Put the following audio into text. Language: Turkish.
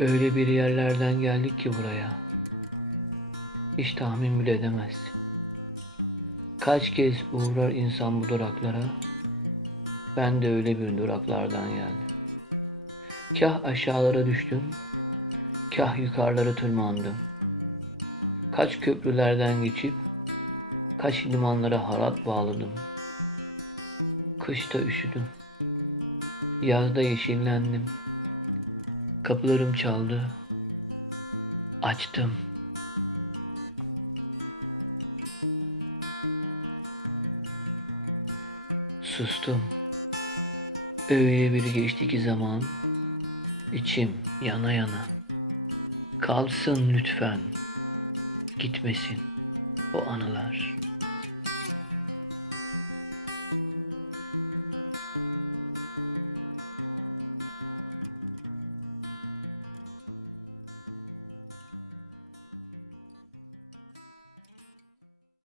Öyle bir yerlerden geldik ki buraya. Hiç tahmin bile edemezsin. Kaç kez uğrar insan bu duraklara? Ben de öyle bir duraklardan geldim. Kah aşağılara düştüm, kah yukarılara tırmandım. Kaç köprülerden geçip, kaç limanlara harat bağladım. Kışta üşüdüm, yazda yeşillendim. Kapılarım çaldı, açtım. Sustum. Öyle bir geçti ki zaman, içim yana yana. Kalsın lütfen, gitmesin o anılar.